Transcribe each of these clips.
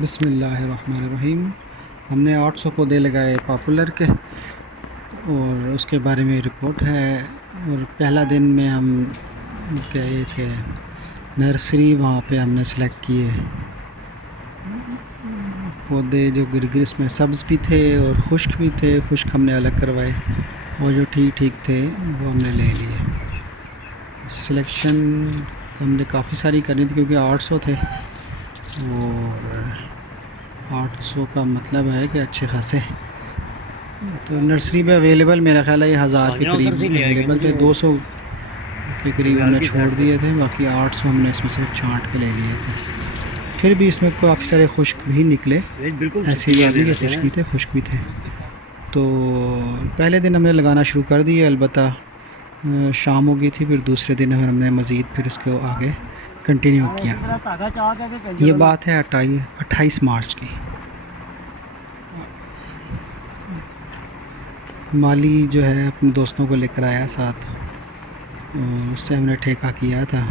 بسم اللہ الرحمن الرحیم۔ ہم نے 800 پودے لگائے پاپولر کے، اور اس کے بارے میں رپورٹ ہے۔ اور پہلا دن میں ہم گئے کہ نرسری، وہاں پہ ہم نے سلیکٹ کیے پودے جو گرگرس میں سبز بھی تھے اور خشک بھی تھے۔ خشک ہم نے الگ کروائے، اور جو ٹھیک ٹھیک تھے وہ ہم نے لے لیے۔ سلیکشن ہم نے کافی ساری کرنی تھی کیونکہ 800 تھے، اور 800 کا مطلب ہے کہ اچھے خاصے تو نرسری میں اویلیبل میرا خیال ہے یہ 1000 کے قریب اویلیبل تھے۔ 200 کے قریب ہم نے چھوڑ دیے تھے، باقی 800 ہم نے اس میں سے چھانٹ کے لے لیے تھے۔ پھر بھی اس میں کافی سارے خشک بھی نکلے، ایسے ہی نہیں کہ خشک نہیں تھے، خشک بھی تھے۔ تو پہلے دن ہم نے لگانا شروع کر دیا، البتہ شام ہو گئی تھی۔ پھر دوسرے دن ہم نے مزید پھر اس کو آگے کنٹینیو کیا۔ یہ بات ہے 28 مارچ کی۔ مالی جو ہے اپنے دوستوں کو لے کر آیا ساتھ، اور اس سے ہم نے ٹھیکہ کیا تھا۔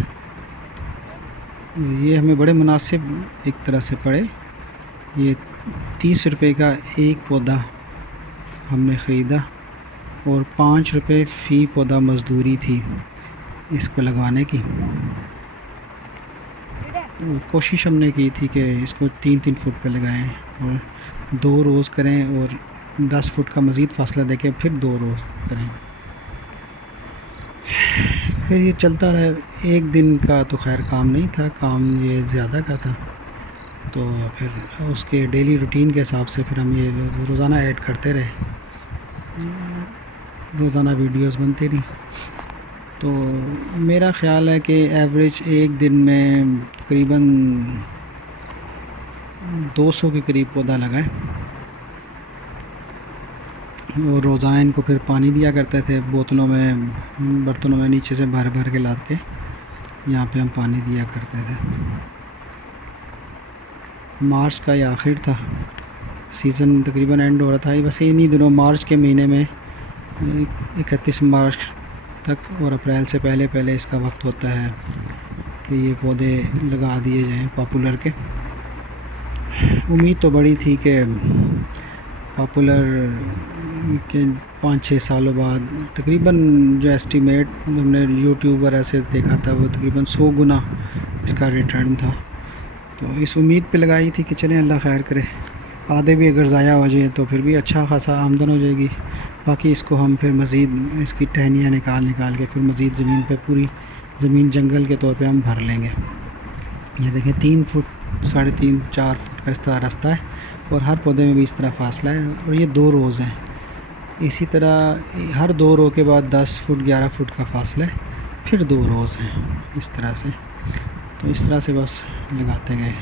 یہ ہمیں بڑے مناسب ایک طرح سے پڑے۔ یہ 30 روپے کا ایک پودا ہم نے خریدا، اور 5 روپے فی پودا مزدوری تھی اس کو لگوانے کی۔ کوشش ہم نے کی تھی کہ اس کو 3-3 فٹ پہ لگائیں، اور 2 روز کریں، اور 10 فٹ کا مزید فاصلہ دے کے پھر 2 روز کریں۔ پھر یہ چلتا رہا۔ ایک دن کا تو خیر کام نہیں تھا، کام یہ زیادہ کا تھا، تو پھر اس کے ڈیلی روٹین کے حساب سے پھر ہم یہ روزانہ ایڈ کرتے رہے، روزانہ ویڈیوز بنتی رہی۔ تو میرا خیال ہے کہ ایوریج ایک دن میں تقریباً 200 کے قریب پودا لگائے، اور روزانہ ان کو پھر پانی دیا کرتے تھے، بوتلوں میں، برتنوں میں نیچے سے بھر بھر کے لا کے یہاں پہ ہم پانی دیا کرتے تھے۔ مارچ کا یہ آخر تھا، سیزن تقریباً اینڈ ہو رہا تھا۔ بس انہی دنوں مارچ کے مہینے میں 31 مارچ تک اور اپریل سے پہلے پہلے اس کا وقت ہوتا ہے کہ یہ پودے لگا دیے جائیں پاپولر کے۔ امید تو بڑی تھی کہ پاپولر کے 5-6 سالوں بعد تقریباً جو ایسٹیمیٹ ہم نے یوٹیوب پر ایسے دیکھا تھا، وہ تقریباً 100 گنا اس کا ریٹرن تھا۔ تو اس امید پہ لگائی تھی کہ چلیں اللہ خیر کرے، آدھے بھی اگر ضائع ہو جائیں تو پھر بھی اچھا خاصا آمدن ہو جائے گی۔ باقی اس کو ہم پھر مزید اس کی ٹہنیاں نکال کے پھر مزید زمین پہ، پوری زمین جنگل کے طور پہ ہم بھر لیں گے۔ یہ دیکھیں 3 فٹ 3.5 4 فٹ کا اس طرح راستہ ہے، اور ہر پودے میں بھی اس طرح فاصلہ ہے، اور یہ 2 روز ہیں۔ اسی طرح ہر 2 رو کے بعد 10 فٹ 11 فٹ کا فاصلہ ہے، پھر 2 روز ہیں اس طرح سے۔ تو اس طرح سے بس لگاتے گئے۔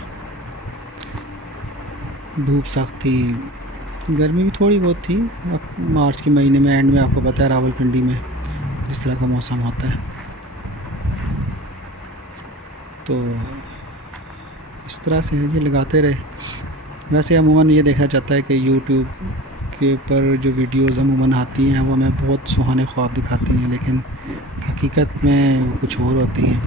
دھوپ سخت تھی، گرمی بھی تھوڑی بہت تھی مارچ کے مہینے میں اینڈ میں، آپ کو پتہ ہے راول پنڈی میں جس طرح کا موسم ہوتا ہے۔ تو اس طرح سے یہ لگاتے رہے۔ ویسے عموماً یہ دیکھا جاتا ہے کہ یوٹیوب کے اوپر جو ویڈیوز عموماً آتی ہیں وہ ہمیں بہت سہانے خواب دکھاتی ہیں، لیکن حقیقت میں وہ کچھ اور ہوتی ہیں۔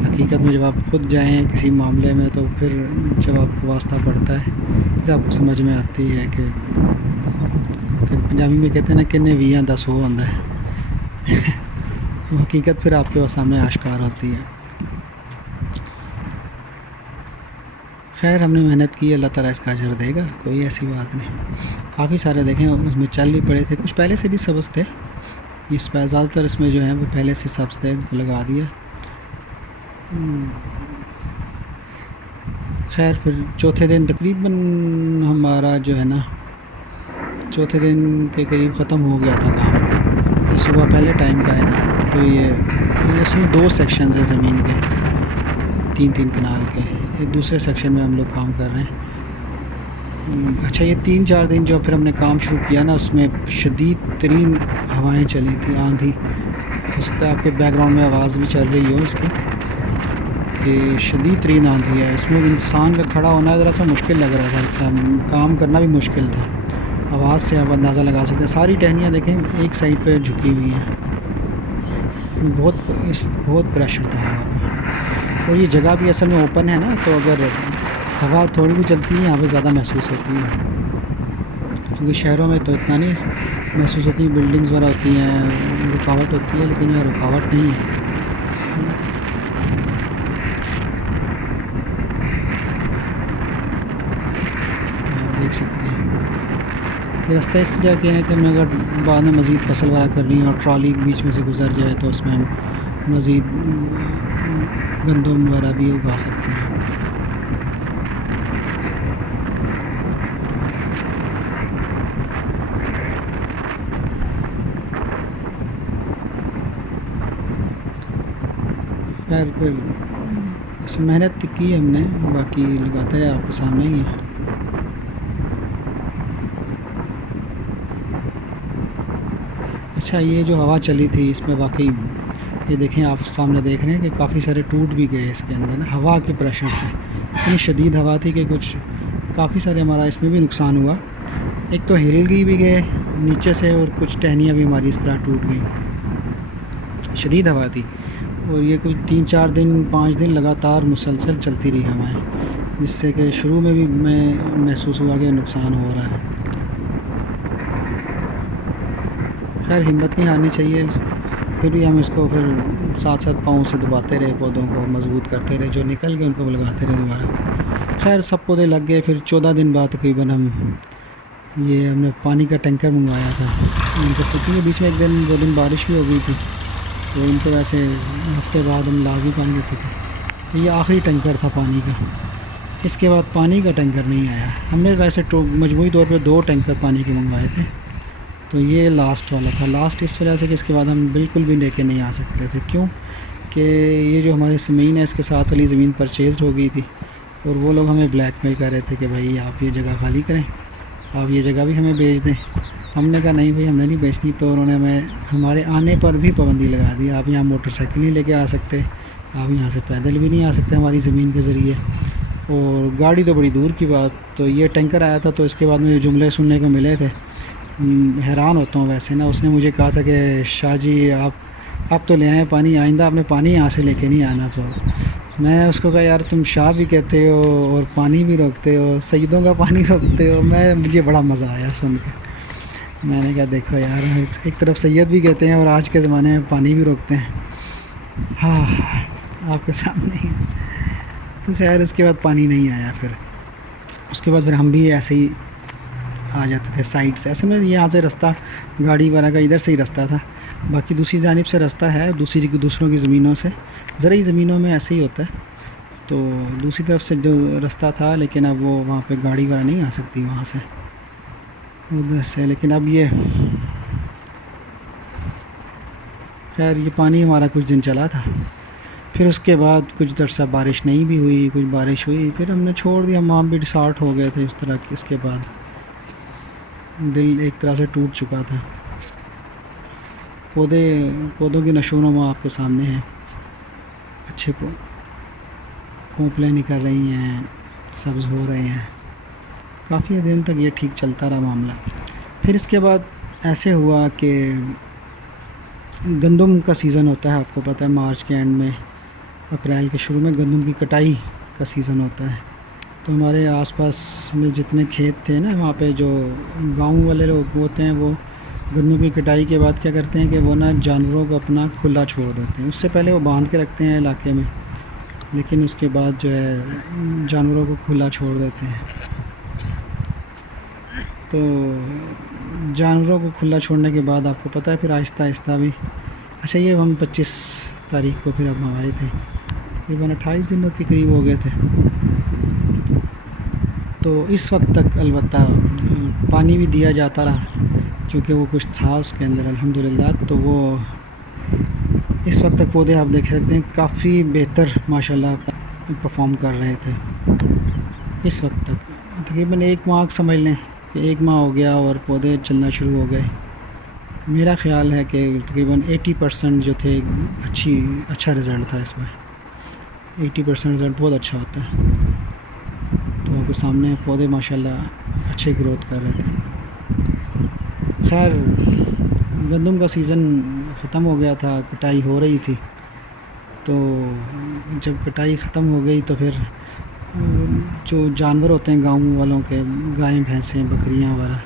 حقیقت میں جب آپ خود جائیں کسی معاملے میں، تو پھر جب آپ کو واسطہ پڑتا ہے، پھر آپ کو سمجھ میں آتی ہے کہ پنجابی میں کہتے ہیں نا کہ 20 دا 100 ہوتا ہے۔ تو حقیقت پھر آپ کے سامنے آشکار ہوتی ہے۔ خیر ہم نے محنت کی، اللہ تعالیٰ اس کا اجر دے گا، کوئی ایسی بات نہیں۔ کافی سارے دیکھیں اس میں چل بھی پڑے تھے، کچھ پہلے سے بھی سبز تھے، اس پہ زیادہ تر اس میں جو ہیں وہ پہلے سے سبز تھے، ان کو لگا دیا۔ خیر پھر چوتھے دن تقریباً ہمارا جو ہے نا، چوتھے دن کے قریب ختم ہو گیا تھا کام۔ یہ صبح پہلے ٹائم کا ہے نا، تو یہ اس میں 2 سیکشنز ہیں زمین کے، 3-3 کنال کے۔ یہ دوسرے سیکشن میں ہم لوگ کام کر رہے ہیں۔ اچھا، یہ 3-4 دن جو پھر ہم نے کام شروع کیا نا، اس میں شدید ترین ہوائیں چلی تھیں، آندھی۔ ہو سکتا ہے آپ کے بیک گراؤنڈ میں آواز بھی چل رہی ہو اس کی، کہ شدید ترین آندھی ہے۔ اس میں انسان کا کھڑا ہونا ذرا سا مشکل لگ رہا تھا، اس طرح کام کرنا بھی مشکل تھا۔ آواز سے آپ اندازہ لگا سکتے ہیں، ساری ٹہنیاں دیکھیں ایک سائڈ پہ جھکی ہوئی ہیں، بہت پریشر تھا ہوا کا۔ اور یہ جگہ بھی اصل میں اوپن ہے نا، تو اگر ہوا تھوڑی بھی چلتی ہے یہاں پہ زیادہ محسوس ہوتی ہے، کیونکہ شہروں میں تو اتنا نہیں محسوس ہوتی، بلڈنگز وغیرہ ہوتی ہیں، رکاوٹ ہوتی ہے، لیکن یہاں رکاوٹ نہیں ہے۔ آپ دیکھ سکتے ہیں یہ رستہ اس طرح کے ہیں کہ ہمیں اگر بعد میں مزید فصل وغیرہ کرنی ہے اور ٹرالی بیچ میں سے گزر جائے تو اس میں ہم مزید گندم وغیرہ بھی اگا سکتے ہیں۔ خیر پھر اس میں محنت کی ہم نے، باقی لگاتے رہے، آپ کے سامنے ہی ہے۔ اچھا یہ جو ہوا چلی تھی اس میں واقعی یہ دیکھیں، آپ سامنے دیکھ رہے ہیں کہ کافی سارے ٹوٹ بھی گئے اس کے اندر نا، ہوا کے پریشر سے اتنی شدید ہوا تھی کہ کچھ کافی سارے ہمارا اس میں بھی نقصان ہوا۔ ایک تو ہل گئی بھی گئے نیچے سے، اور کچھ ٹہنیاں بھی ہماری اس طرح ٹوٹ گئیں، شدید ہوا تھی، اور یہ کچھ 3-4 دن 5 دن لگاتار مسلسل چلتی رہی ہوائیں، جس سے کہ شروع میں بھی میں محسوس ہوا کہ نقصان ہو رہا ہے۔ خیر ہمت نہیں ہارنی چاہیے، پھر بھی ہم اس کو پھر ساتھ ساتھ پاؤں سے دباتے رہے، پودوں کو مضبوط کرتے رہے، جو نکل گئے ان کو لگاتے رہے دوبارہ۔ خیر سب پودے لگ گئے، پھر 14 دن بعد تقریباً ہم نے پانی کا ٹینکر منگوایا تھا ان کو، کیونکہ بیچ میں 1-2 دن بارش بھی ہو گئی تھی، تو ان کے ویسے ہفتے بعد ہم لازمی پانی دیتے تھے۔ یہ آخری ٹینکر تھا پانی کا، اس کے بعد پانی کا ٹینکر نہیں آیا۔ ہم نے ویسے مجموعی طور پہ 2 ٹینکر پانی کے منگوائے تھے، تو یہ لاسٹ والا تھا۔ لاسٹ اس وجہ سے کہ اس کے بعد ہم بالکل بھی لے کے نہیں آ سکتے تھے، کیوں کہ یہ جو ہماری زمین ہے اس کے ساتھ والی زمین پرچیزڈ ہو گئی تھی، اور وہ لوگ ہمیں بلیک میل کر رہے تھے کہ بھائی آپ یہ جگہ خالی کریں، آپ یہ جگہ بھی ہمیں بیچ دیں۔ ہم نے کہا نہیں بھائی ہم نے نہیں بیچنی، تو انہوں نے ہمیں ہمارے آنے پر بھی پابندی لگا دی، آپ یہاں موٹر سائیکل نہیں لے کے آ سکتے، آپ یہاں سے پیدل بھی نہیں آ سکتے ہماری زمین کے ذریعے، اور گاڑی تو بڑی دور کی بات۔ تو یہ ٹینکر آیا تھا، تو اس کے بعد مجھے جملے سننے کو ملے تھے، حیران ہوتا ہوں ویسے نا۔ اس نے مجھے کہا تھا کہ شاہ جی آپ تو لے آئیں پانی، آئندہ آپ نے پانی یہاں سے لے کے نہیں آنا پر۔ میں اس کو کہا یار تم شاہ بھی کہتے ہو اور پانی بھی روکتے ہو، سیدوں کا پانی روکتے ہو۔ مجھے بڑا مزہ آیا سن کے، میں نے کہا دیکھو یار ایک طرف سید بھی کہتے ہیں اور آج کے زمانے میں پانی بھی روکتے ہیں۔ ہاں آپ کے سامنے ہی ہے۔ تو خیر اس کے بعد پانی نہیں آیا، پھر اس کے بعد پھر ہم بھی ایسے ہی آ جاتے تھے سائڈ سے۔ ایسے میں یہاں سے رستہ گاڑی وغیرہ کا ادھر سے ہی رستہ تھا، باقی دوسری جانب سے رستہ ہے دوسروں کی زمینوں سے، زرعی زمینوں میں ایسے ہی ہوتا ہے، تو دوسری طرف سے جو رستہ تھا، لیکن اب وہ وہاں پہ گاڑی وغیرہ نہیں آ سکتی وہاں سے ادھر سے۔ لیکن اب یہ خیر یہ پانی ہمارا کچھ دن چلا تھا، پھر اس کے بعد کچھ عرصہ بارش نہیں بھی ہوئی، کچھ بارش ہوئی، پھر ہم نے چھوڑ دیا، ہم بھی ڈسارٹ ہو گئے تھے اس طرح کی۔ اس کے بعد دل ایک طرح سے ٹوٹ چکا تھا۔ پودوں کی نشو و نما آپ کے سامنے ہیں، اچھے کونپلیں نکل رہی ہیں، سبز ہو رہے ہیں، کافی دن تک یہ ٹھیک چلتا رہا معاملہ۔ پھر اس کے بعد ایسے ہوا کہ گندم کا سیزن ہوتا ہے، آپ کو پتہ ہے مارچ کے اینڈ میں، اپریل کے شروع میں گندم کی کٹائی کا سیزن ہوتا ہے۔ تو ہمارے آس پاس میں جتنے کھیت تھے نا، وہاں پہ جو گاؤں والے لوگ ہوتے ہیں، وہ گندم کی کٹائی کے بعد کیا کرتے ہیں کہ وہ نا جانوروں کو اپنا کھلا چھوڑ دیتے ہیں۔ اس سے پہلے وہ باندھ کے رکھتے ہیں علاقے میں، لیکن اس کے بعد جو ہے جانوروں کو کھلا چھوڑ دیتے ہیں۔ تو جانوروں کو کھلا چھوڑنے کے بعد آپ کو پتہ ہے پھر آہستہ آہستہ بھی، اچھا یہ ہم 25 تاریخ کو پھر اب منگوائے تھے، تقریباً 28 دنوں کے قریب ہو گئے تھے۔ تو اس وقت تک البتہ پانی بھی دیا جاتا رہا، کیونکہ وہ کچھ تھا اس کے اندر الحمدللہ۔ تو وہ اس وقت تک پودے آپ دیکھ سکتے ہیں کافی بہتر ماشاءاللہ پرفارم کر رہے تھے۔ اس وقت تک تقریباً 1 ماہ سمجھ لیں کہ 1 ماہ ہو گیا اور پودے چلنا شروع ہو گئے۔ میرا خیال ہے کہ تقریباً 80% جو تھے اچھا رزلٹ تھا اس میں، 80% رزلٹ بہت اچھا ہوتا ہے۔ تو آپ کے سامنے پودے ماشاءاللہ اچھے گروتھ کر رہے تھے۔ خیر گندم کا سیزن ختم ہو گیا تھا، کٹائی ہو رہی تھی، تو جب کٹائی ختم ہو گئی تو پھر جو جانور ہوتے ہیں گاؤں والوں کے، گائیں بھینسیں بکریاں وغیرہ،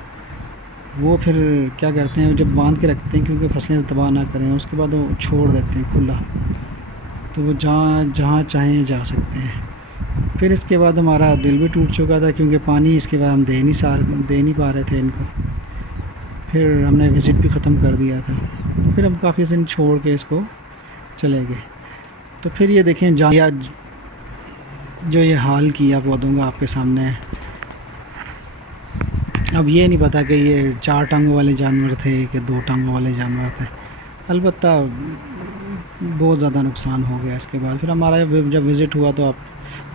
وہ پھر کیا کرتے ہیں جب باندھ کے رکھتے ہیں کیونکہ فصلیں تباہ نہ کریں، اس کے بعد وہ چھوڑ دیتے ہیں کھلا، تو وہ جہاں چاہیں جا سکتے ہیں۔ پھر اس کے بعد ہمارا دل بھی ٹوٹ چکا تھا کیونکہ پانی اس کے بعد ہم دے نہیں پا رہے تھے ان کو، پھر ہم نے وزٹ بھی ختم کر دیا تھا، پھر ہم کافی دن چھوڑ کے اس کو چلے گئے۔ تو پھر یہ دیکھیں جو یہ حال کیا پودوں کا آپ کے سامنے ہے۔ اب یہ نہیں پتہ کہ یہ 4 ٹانگوں والے جانور تھے کہ 2 ٹانگوں والے جانور تھے، البتہ بہت زیادہ نقصان ہو گیا اس کے بعد۔ پھر ہمارا جب وزٹ ہوا تو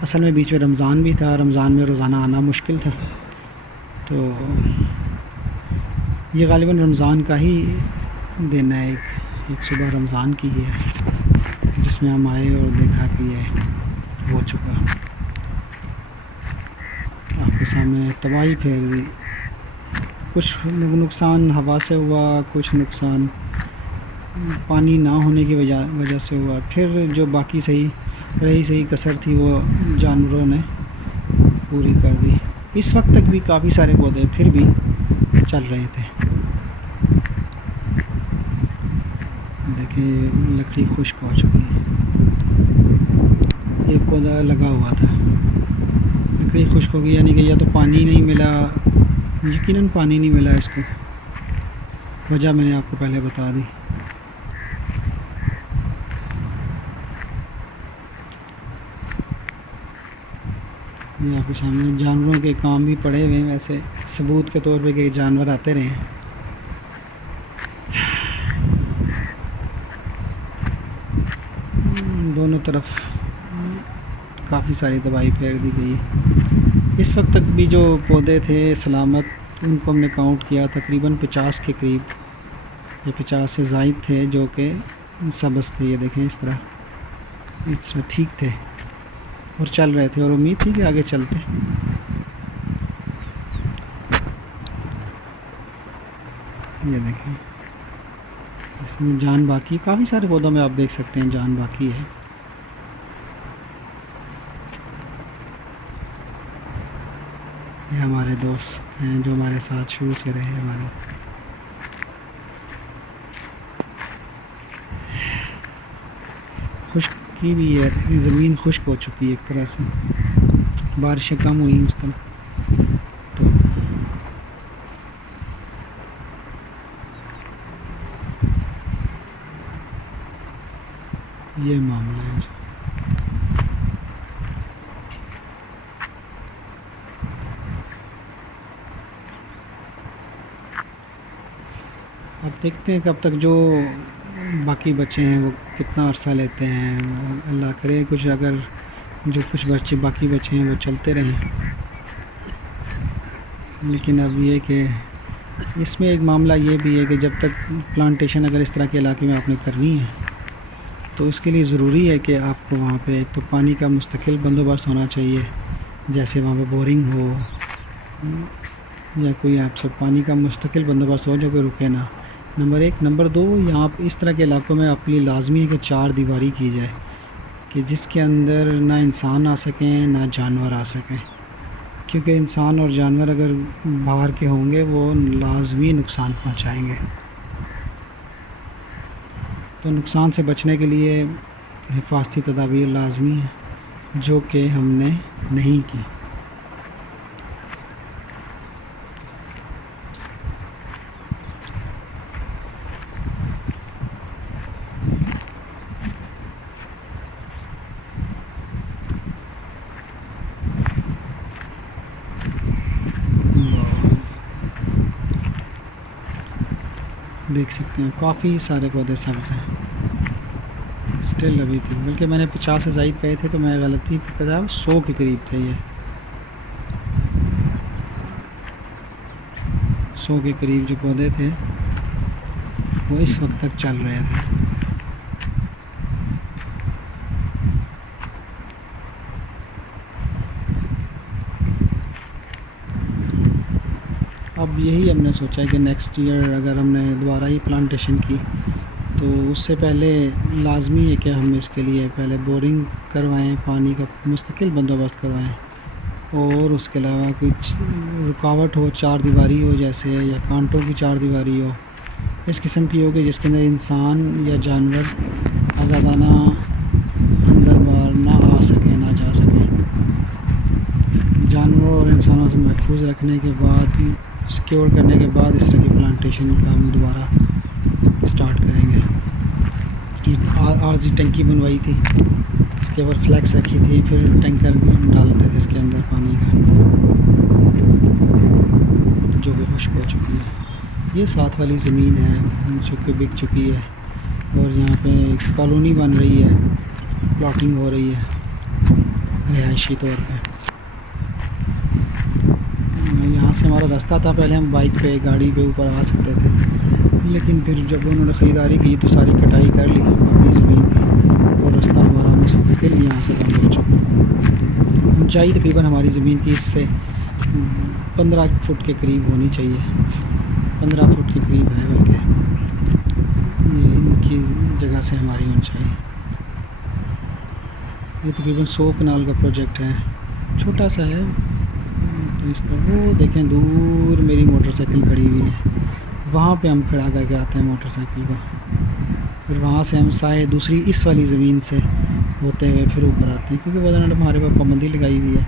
اصل میں بیچ میں رمضان بھی تھا، رمضان میں روزانہ آنا مشکل تھا، تو یہ غالباً رمضان کا ہی دن ہے، ایک صبح رمضان کی ہی ہے جس میں ہم آئے اور دیکھا کہ یہ ہو چکا۔ آپ کے سامنے تباہی پھیر دی، کچھ نقصان ہوا سے ہوا، کچھ نقصان پانی نہ ہونے کی وجہ سے ہوا، پھر جو باقی صحیح کسر تھی وہ جانوروں نے پوری کر دی۔ اس وقت تک بھی کافی سارے پودے پھر بھی چل رہے تھے۔ دیکھیں لکڑی خشک ہو چکی ہے، یہ پودا لگا ہوا تھا، لکڑی خشک ہو گئی، یعنی کہ یا تو پانی نہیں ملا، یقیناً پانی نہیں ملا اس کو، وجہ میں نے آپ کو پہلے بتا دی۔ یہ آپ کے سامنے جانوروں کے کام بھی پڑے ہوئے ہیں، ویسے ثبوت کے طور پہ کہ جانور آتے رہے ہیں۔ دونوں طرف کافی ساری تباہی پھیر دی گئی۔ اس وقت تک بھی جو پودے تھے سلامت، ان کو ہم نے کاؤنٹ کیا، تقریباً 50 کے قریب یا 50 سے زائد تھے جو کہ سبز تھے۔ یہ دیکھیں اس طرح ٹھیک تھے اور چل رہے تھے، اور امید تھی کہ آگے چلتے۔ یہ دیکھیں اس میں جان باقی، کافی سارے پودوں میں آپ دیکھ سکتے ہیں جان باقی ہے۔ یہ ہمارے دوست ہیں جو ہمارے ساتھ شروع سے رہے، ہمارے خشکی بھی ہے، زمین خشک ہو چکی ہے ایک طرح سے، بارشیں کم ہوئی اس طرح، تو یہ معاملہ ہے۔ اب دیکھتے ہیں کب تک جو باقی بچے ہیں وہ کتنا عرصہ لیتے ہیں، اللہ کرے کچھ بچے باقی بچے ہیں وہ چلتے رہیں۔ لیکن اب یہ کہ اس میں ایک معاملہ یہ بھی ہے کہ جب تک پلانٹیشن اگر اس طرح کے علاقے میں آپ نے کرنی ہے تو اس کے لیے ضروری ہے کہ آپ کو وہاں پہ ایک تو پانی کا مستقل بندوبست ہونا چاہیے، جیسے وہاں پہ بورنگ ہو یا کوئی آپ سے پانی کا مستقل بندوبست ہو جو کہ رکے نہ، نمبر 1۔ نمبر 2، یہاں پہ اس طرح کے علاقوں میں آپ کے لیے لازمی ہے کہ 4 دیواری کی جائے کہ جس کے اندر نہ انسان آ سکیں نہ جانور آ سکیں، کیونکہ انسان اور جانور اگر باہر کے ہوں گے وہ لازمی نقصان پہنچائیں گے۔ تو نقصان سے بچنے کے لیے حفاظتی تدابیر لازمی ہیں جو کہ ہم نے نہیں کی۔ دیکھ سکتے ہیں کافی سارے پودے سبز ہیں اسٹل ابھی تک، بلکہ میں نے 50 سے زائد کہے تھے تو میں غلطی کی بتا 100 کے قریب تھے، یہ 100 کے قریب جو پودے تھے وہ اس وقت تک چل رہے تھے۔ اب یہی ہم نے سوچا ہے کہ نیکسٹ ایئر اگر ہم نے دوبارہ ہی پلانٹیشن کی تو اس سے پہلے لازمی ہے کہ ہم اس کے لیے پہلے بورنگ کروائیں، پانی کا مستقل بندوبست کروائیں، اور اس کے علاوہ کچھ رکاوٹ ہو، چار دیواری ہو جیسے، یا کانٹوں کی چار دیواری ہو اس قسم کی ہو کہ جس کے اندر انسان یا جانور آزادانہ اندر باہر نہ آ سکے، نہ جا سکے۔ جانوروں اور انسانوں سے محفوظ رکھنے کے بعد، سیکیور کرنے کے بعد اس طرح کی پلانٹیشن کا ہم دوبارہ سٹارٹ کریں گے۔ یہ عارضی ٹنکی بنوائی تھی، اس کے اوپر فلیکس رکھی تھی، پھر ٹینکر ڈالتے تھے اس کے اندر پانی کا، جو کہ خشک ہو چکی ہے۔ یہ ساتھ والی زمین ہے جو کہ بک چکی ہے، اور یہاں پہ کالونی بن رہی ہے، پلاٹنگ ہو رہی ہے رہائشی طور پہ۔ یہاں سے ہمارا راستہ تھا، پہلے ہم بائک پہ، گاڑی پہ اوپر آ سکتے تھے، لیکن پھر جب انہوں نے خریداری کی تو ساری کٹائی کر لی اپنی زمین کی، اور راستہ ہمارا مستقل یہاں سے بند ہو چکا۔ اونچائی تقریباً ہماری زمین کی اس سے 15 فٹ کے قریب ہونی چاہیے، 15 فٹ کے قریب ہے، بلکہ یہ ان کی جگہ سے ہماری اونچائی۔ یہ تقریباً 100 کنال کا پروجیکٹ ہے، چھوٹا سا ہے۔ تو اس طرح وہ دیکھیں دور میری موٹر سائیکل کھڑی ہوئی ہے، وہاں پہ ہم کھڑا کر کے آتے ہیں موٹر سائیکل کو، پھر وہاں سے ہم سائے دوسری اس والی زمین سے ہوتے ہوئے پھر اوپر آتے ہیں، کیونکہ وہ انہوں نے ہمارے پاس پابندی لگائی ہوئی ہے۔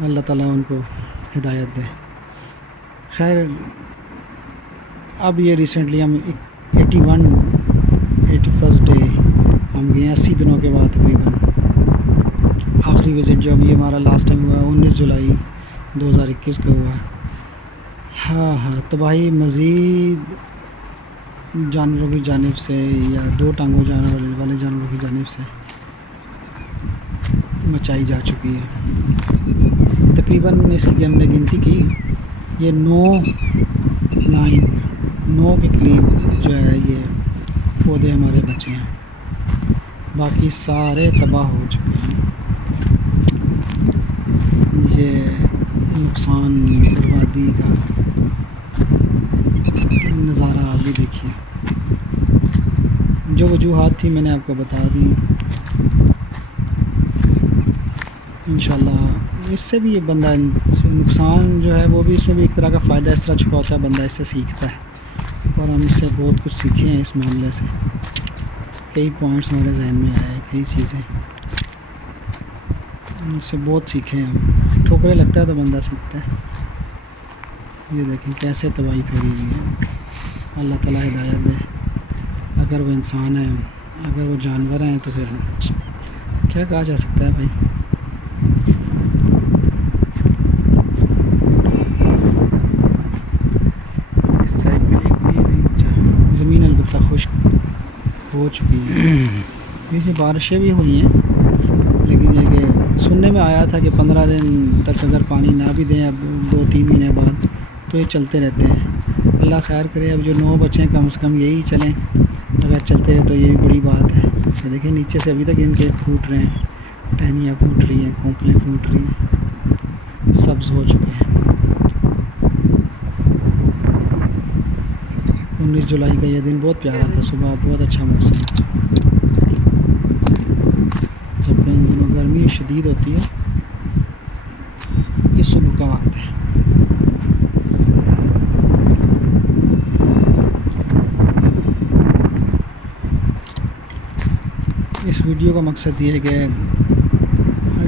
اللہ تعالیٰ ان کو ہدایت دے۔ خیر، اب یہ ریسنٹلی ہم 81 ڈے ہم گئے ہیں، 80 دنوں کے بعد تقریباً۔ آخری وزٹ جو ابھی ہمارا لاسٹ ٹائم ہوا 19 جولائی 2021 کا ہوا۔ ہاں، تباہی مزید جانوروں کی جانب سے، یا دو ٹانگوں والے جانوروں کی جانب سے مچائی جا چکی ہے۔ تقریباً اس کی ہم نے گنتی کی، یہ 9 کے قریب جو ہے یہ پودے ہمارے بچے ہیں، باقی سارے تباہ ہو چکے ہیں۔ یہ نقصان بربادی کا نظارہ آپ بھی دیکھیے۔ جو وجوہات تھی میں نے آپ کو بتا دی۔ انشاءاللہ اس سے بھی یہ بندہ نقصان جو ہے وہ بھی، اس میں بھی ایک طرح کا فائدہ اس طرح چھپا ہوتا ہے، بندہ اس سے سیکھتا ہے، اور ہم اس سے بہت کچھ سیکھے ہیں اس معاملے سے۔ کئی پوائنٹس ہمارے ذہن میں آئے، کئی چیزیں اس سے بہت سیکھے ہیں ہم۔ ٹھوکریں لگتا ہے تو بندہ سیکھتا ہے۔ یہ دیکھیں کیسے تباہی پھیلی ہوئی ہے۔ اللہ تعالیٰ ہدایت دے۔ اگر وہ انسان ہیں، اگر وہ جانور ہیں، تو پھر کیا کہا جا سکتا ہے بھائی۔ اس سائڈ میں ایک بھی نہیں بچا۔ زمین البتہ خشک ہو چکی ہے، بیچ میں بارشیں بھی ہوئی ہیں، لیکن یہ کہ سننے میں آیا تھا کہ 15 دن تک اگر پانی نہ بھی دیں، اب 2-3 مہینے بعد، تو یہ چلتے رہتے ہیں۔ اللہ خیر کرے، اب جو 9 بچیں کم سے کم یہی چلیں، اگر چلتے رہے تو یہ بھی بڑی بات ہے۔ یہ دیکھیں نیچے سے ابھی تک ان کے پھوٹ رہے ہیں، ٹہنیاں پھوٹ رہی ہیں، کونپلیں پھوٹ رہی ہیں، سبز ہو چکے ہیں۔ 19 جولائی کا یہ دن بہت پیارا تھا، صبح بہت اچھا موسم تھا، جبکہ ان دنوں گرمی شدید ہوتی ہے۔ یہ صبح کا وقت ہے۔ اس ویڈیو کا مقصد یہ ہے کہ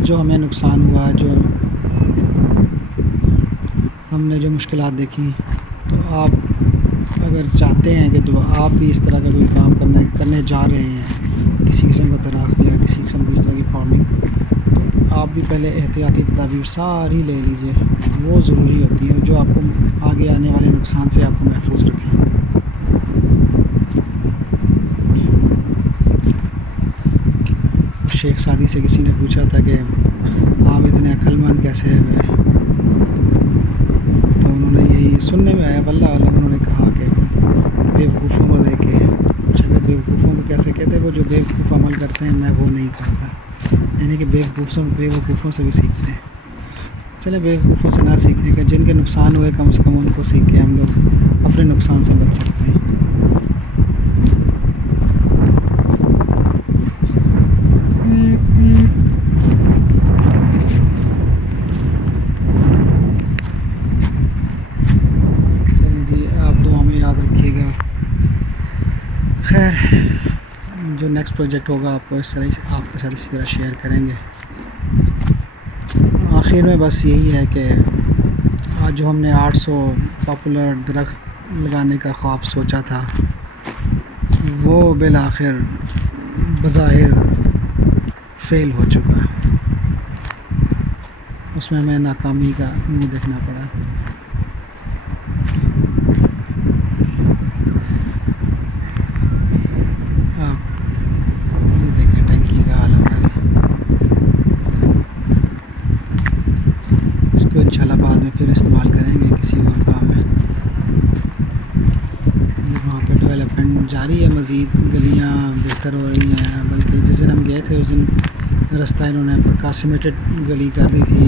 جو ہمیں نقصان ہوا، جو ہم نے جو مشکلات دیکھی، تو آپ اگر چاہتے ہیں کہ آپ بھی اس طرح کا کوئی کام کرنے جا رہے ہیں، کسی قسم کا درخت یا کسی قسم کی اس طرح کی فارمنگ، تو آپ بھی پہلے احتیاطی تدابیر ساری لے لیجئے، وہ ضروری ہوتی ہیں جو آپ کو آگے آنے والے نقصان سے آپ کو محفوظ رکھیں۔ شیخ سعدی سے کسی نے پوچھا تھا کہ آپ اتنے عقل مند کیسے ہوئے، تو انہوں نے یہی سننے میں آیا، واللہ عالم، انہوں نے کہا کہ بیوقوفوں کو دیکھ کے پوچھا کہ بیوقوفوں کو کیسے کہتے، وہ جو بیوقوف عمل کرتے ہیں میں وہ نہیں کرتا، یعنی کہ بیوقوفوں سے بھی سیکھتے ہیں۔ چلے بیوقوفوں سے نہ سیکھیں، کہ جن کے نقصان ہوئے کم سے کم ان کو سیکھ کے ہم لوگ اپنے نقصان سے بچ سکتے ہیں۔ نیکسٹ پروجیکٹ ہوگا آپ کو اس طرح آپ کے ساتھ اسی طرح شیئر کریں گے۔ آخر میں بس یہی ہے کہ آج جو ہم نے 800 پاپولر درخت لگانے کا خواب سوچا تھا وہ بالآخر بظاہر فیل ہو چکا، اس میں ہمیں ناکامی کا منہ دیکھنا پڑا۔ آپ یہ دیکھیں ٹنکی کا حال ہماری، اس کو انشاءاللہ بعد میں پھر استعمال کریں گے کسی اور کام میں۔ یہ وہاں پہ ڈیولپمنٹ جاری ہے، مزید گلیاں بہتر ہو رہی ہیں، بلکہ جس دن ہم گئے تھے اس دن رستہ انہوں نے پکا سیمیٹڈ گلی کر دی تھی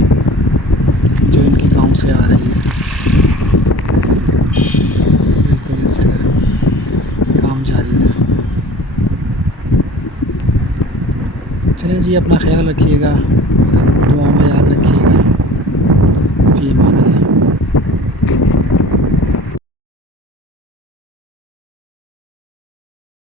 جو ان کی گاؤں سے آ رہی ہے۔ بالکل اس جگہ کام جاری تھا۔ چلیں جی، اپنا خیال رکھیے گا۔